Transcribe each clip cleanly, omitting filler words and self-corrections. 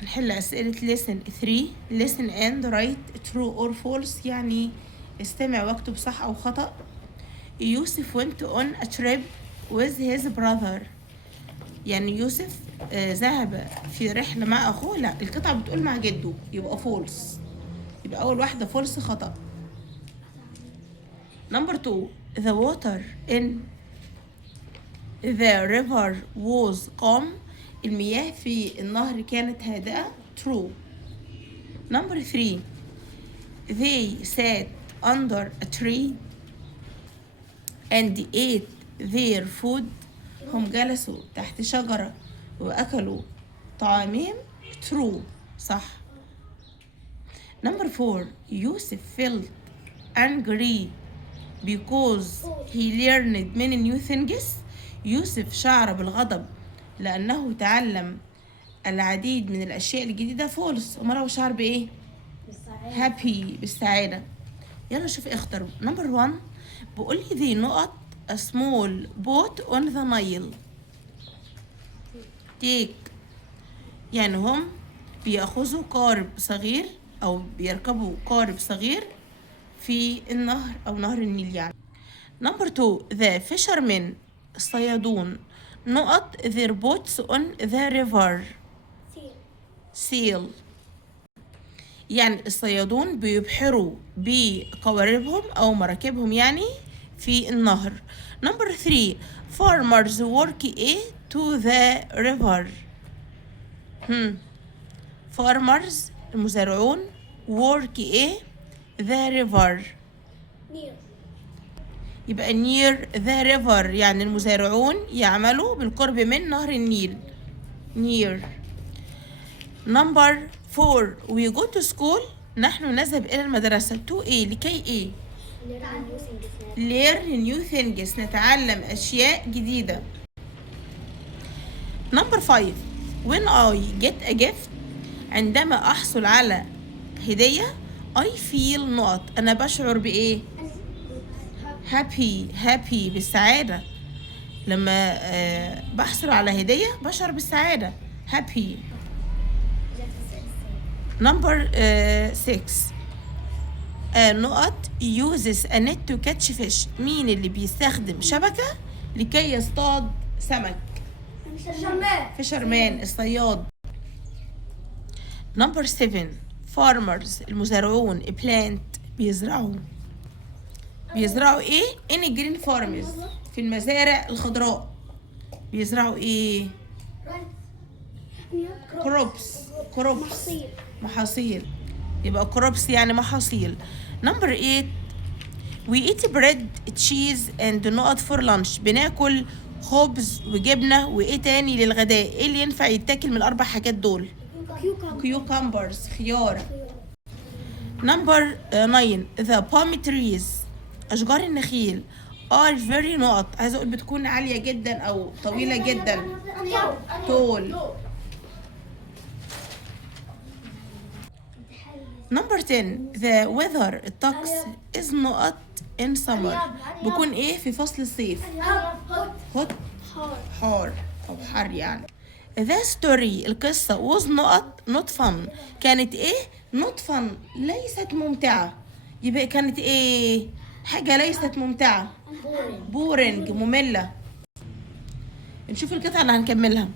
هنحل أسئلة lesson 3. listen and write true or false، يعني استمع واكتب صح أو خطأ. يوسف went on a trip with his brother، يعني يوسف ذهب في رحلة مع أخوه. لا، القطعة بتقول مع جده، يبقى false. يبقى أول واحدة false، خطأ. number 2 the water in the river was calm، المياه في النهر كانت هادئة. true. number 3 they sat under a tree and ate their food، هم جلسوا تحت شجرة وأكلوا طعامهم. true، صح. number 4 يوسف felt angry because he learned many new things، يوسف شعر بالغضب لأنه تعلم العديد من الأشياء الجديدة. فولس. أمال هو شعر بإيه؟ happy، بالسعادة. يلا شوف اختر. number 1 بقول لي ذي نقط a small boat on the Nile. take، يعني هم بيأخذوا قارب صغير أو بيركبوا قارب صغير في النهر أو نهر النيل يعني. number 2 the fishermen، الصيادون، نقط their boats on the river. seal، يعني الصيادون بيبحروا بقواربهم أو مراكبهم يعني في النهر. number 3 farmers work to the river. farmers، المزارعون، work the river، يبقى near the river، يعني المزارعون يعملوا بالقرب من نهر النيل. near. number 4 we go to school، نحن نذهب إلى المدرسة. to لكي learn new things، نتعلم أشياء جديدة. number 5 when I get a gift، عندما أحصل على هدية. I feel not، أنا بشعر بإيه؟ happy بالسعادة. لما بحصل على هدية بشعر بالسعادة، happy. number 6 نقط uses a net to catch fish، مين اللي بيستخدم شبكة لكي يصطاد سمك؟ fisherman، الصياد. number 7 farmers، المزارعون، plant، بيزرعوا ايه؟ in green farms، في المزارع الخضراء بيزرعوا ايه؟ crops، محاصيل، يبقى crops يعني محاصيل. number 8 we eat bread cheese and نقط for lunch، بناكل خبز وجبنة وايه تاني للغداء؟ ايه اللي ينفع يتاكل من الاربع حاجات دول؟ cucumbers، خيار. number 9 the palm trees، أشجار النخيل are very نقط، عايزة أقول بتكون عالية جدا أو طويلة جدا. tall. number 10 the weather، الطقس is نقط in summer، بيكون إيه في فصل الصيف؟ hot، حار أو حر يعني. the story، القصة was نقط not fun، كانت إيه؟ not fun، ليست ممتعة. يبقى كانت إيه؟ حاجة ليست ممتعة. boring، مملة. نشوف القطعة اللي هنكملها.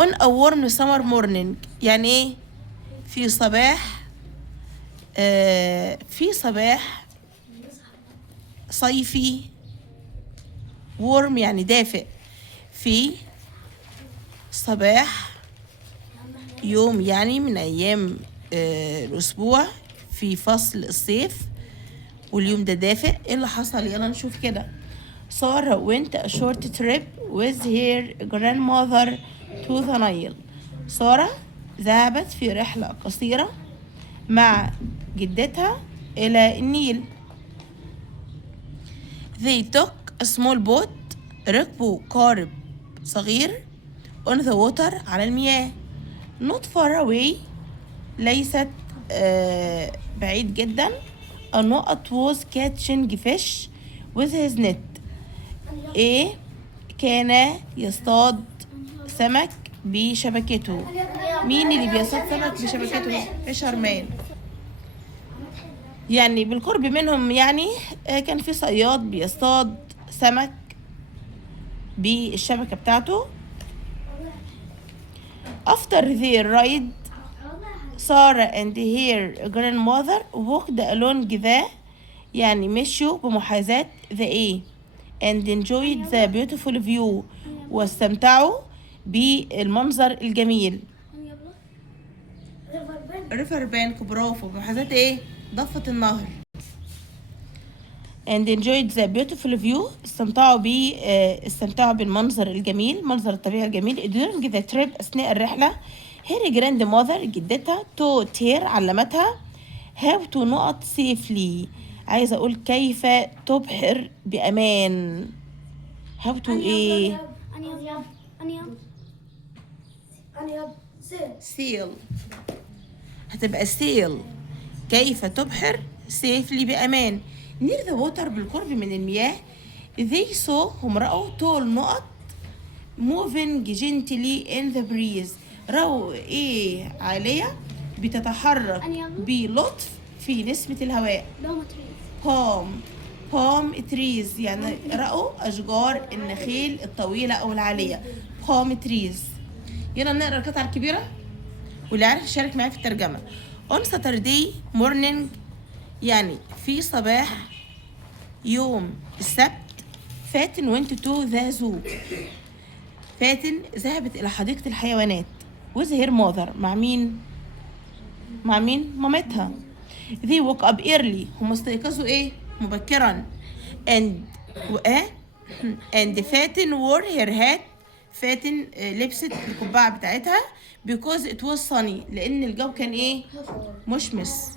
on a warm summer morning، يعني ايه؟ في صباح صيفي. warm يعني دافئ. في صباح يوم يعني من أيام الأسبوع في فصل الصيف، واليوم ده دافئ. ايه اللي حصل؟ يلا نشوف كده. سارة went a short trip with her grandmother to the Nile، سارة ذهبت في رحلة قصيرة مع جدتها إلى النيل. they took a small boat، ركبوا قارب صغير on the water، على المياه. not far away، ليست بعيد جدا. a نقط was catching fish with his net، كان يصطاد سمك بشبكته. مين اللي بيصطاد سمك بشبكته؟ فيشرمان. يعني بالقرب منهم يعني كان في صياد بيصطاد سمك بالشبكة بتاعته. After their ride, Sarah and her grandmother walked along the يعني مشوا بمحاذاة the A and enjoyed the beautiful view واستمتعوا بالمنظر الجميل. ريفر بانك، برافو، بمحاذاة ايه؟ ضفة النهر. and enjoyed the beautiful view استمتعوا بالمنظر الجميل، منظر الطبيعة الجميل. during the trip أثناء الرحلة her grandmother جدتها taught her علمتها how to نقط safely، عايزة أقول كيف تبحر بأمان. how to ايه؟ sail، هتبقى sail، كيف تبحر safely بأمان. near the water بالقرب من المياه they saw هم رأوا tall نقط moving gently in the breeze، رأوا ايه؟ عالية بتتحرك بلطف في نسمة الهواء. palm trees يعني رأوا أشجار النخيل الطويلة أو العالية. palm trees. يلا نقرأ القطعة الكبيرة واللي عارف يشارك معايا في الترجمة. on Saturday morning يعني في صباح يوم السبت فاتن went to the zoo، فاتن ذهبت إلى حديقة الحيوانات with her mother، مع مين؟ مع مين؟ مامتها. they woke up early، هم استيقظوا ايه؟ مبكرا. and فاتن wore her hat، فاتن لبست القبعة بتاعتها because it was sunny، لأن الجو كان ايه؟ مشمس.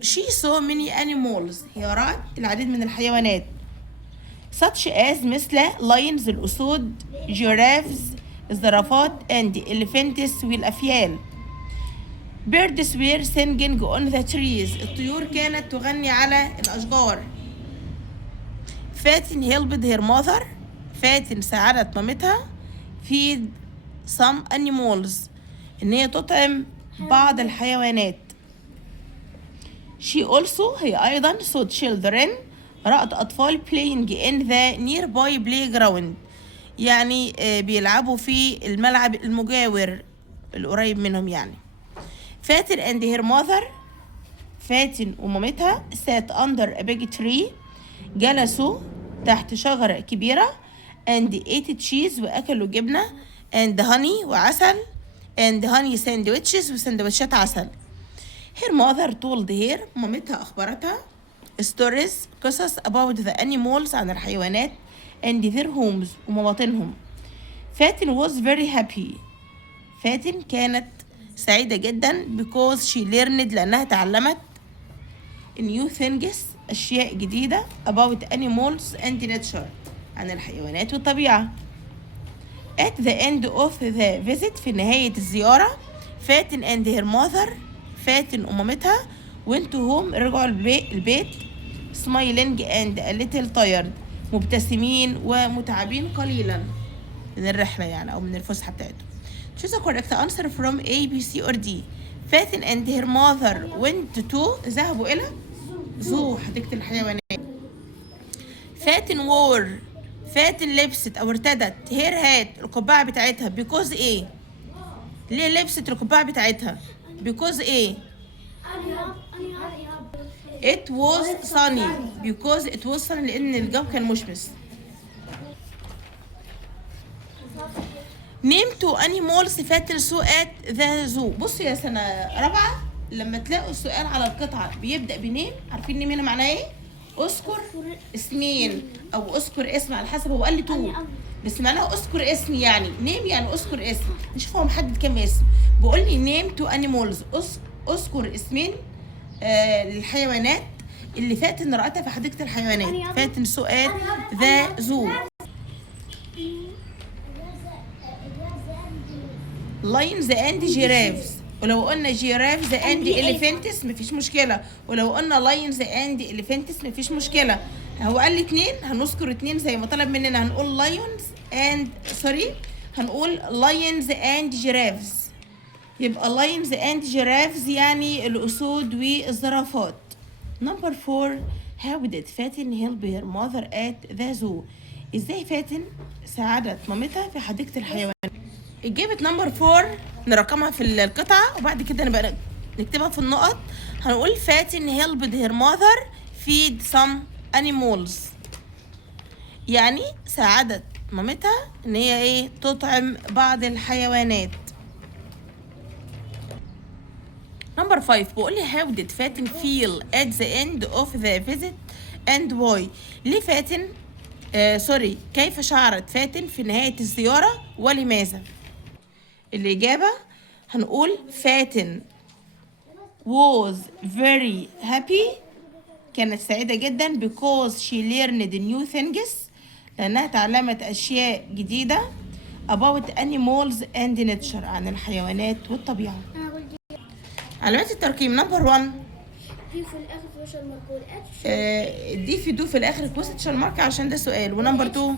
she saw many animals، هي رأت العديد من الحيوانات such as مثل lions الأسود، giraffes الزرافات and elephants والأفيال. birds were singing on the trees، الطيور كانت تغني على الأشجار. فاتن helped her mother، فاتن ساعدت مامتها feed some animals، إن هي تطعم بعض الحيوانات. she also هي أيضا saw children، رأت أطفال playing in the nearby playground، يعني بيلعبوا في الملعب المجاور القريب منهم يعني. فاتن and her mother، فاتن ومامتها sat under a big tree، جلسوا تحت شجرة كبيرة and ate cheese وأكلوا جبنة and honey وعسل and honey sandwiches وسندوتشات عسل. her mother told her، مامتها أخبرتها stories قصص about the animals عن الحيوانات and their homes ومواطنهم. فاتن was very happy، فاتن كانت سعيدة جدا because she learned لأنها تعلمت new things أشياء جديدة about animals and nature عن الحيوانات والطبيعة. at the end of the visit في نهاية الزيارة فاتن and her mother، فاتن ومامتها went home رجعوا البيت smiling and a little tired، مبتسمين ومتعبين قليلا من الرحلة يعني أو من الفسحة بتاعتهم. choose a correct answer from A, B, C or D. فاتن and her mother went to ذهبوا إلى زو حديقة الحيوانات. فاتن wore، فاتن لبست أو ارتدت her hat القبعة بتاعتها because إيه؟ ليه لبست القبعة بتاعتها؟ because إيه؟ it was sunny، because it was sunny لأن الجو كان مشمس. name two animals فاتن saw at the zoo. بصوا يا سنة رابعة لما تلاقوا السؤال على القطعة بيبدأ بنيم، عارفين نيم هنا معناه ايه؟ اذكر اسمين او اذكر اسم على حسب، هو قال لي تو بس معناه اذكر اسم، يعني نيم يعني اذكر اسم. نشوف هو محدد كام اسم. بيقول لي نيم تو انيمالز، اذكر اسمين للحيوانات اللي فاتن رأتها في حديقة الحيوانات. فاتن سؤال ذا زو. lions and giraffes، ولو قلنا giraffes and elephants مفيش مشكلة، ولو قلنا lions and elephants مفيش مشكلة. هو قال لي اتنين هنذكر اتنين زي ما طلب مننا، هنقول lions and هنقول lions and giraffes. يبقى lions and giraffes يعني الأسود والزرافات. Number 4 how did فاتن help her mother at the zoo. ازاي فاتن ساعدت مامتها في حديقة الحيوان. إجابة نمبر 4 نرقمها في القطعة وبعد كده نبقى نكتبها في النقط. هنقول فاتن helped her mother feed some animals. يعني ساعدت مامتها ان هي ايه تطعم بعض الحيوانات. نمبر 5 بقول لي how did فاتن feel at the end of the visit and why. ليه فاتن كيف شعرت فاتن في نهاية الزيارة ولماذا. الإجابة هنقول فاتن was very happy كانت سعيدة جدا because she learned new things لأنها تعلمت أشياء جديدة about animals and nature عن الحيوانات والطبيعة. علامات الترقيم نمبر 1 في الاخر كويشن مارك دي في دو في الاخر كويستشن مارك عشان ده سؤال. ونمبر 2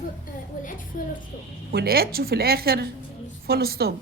والاتش فول ستوب والاتش وفي الاخر فول ستوب.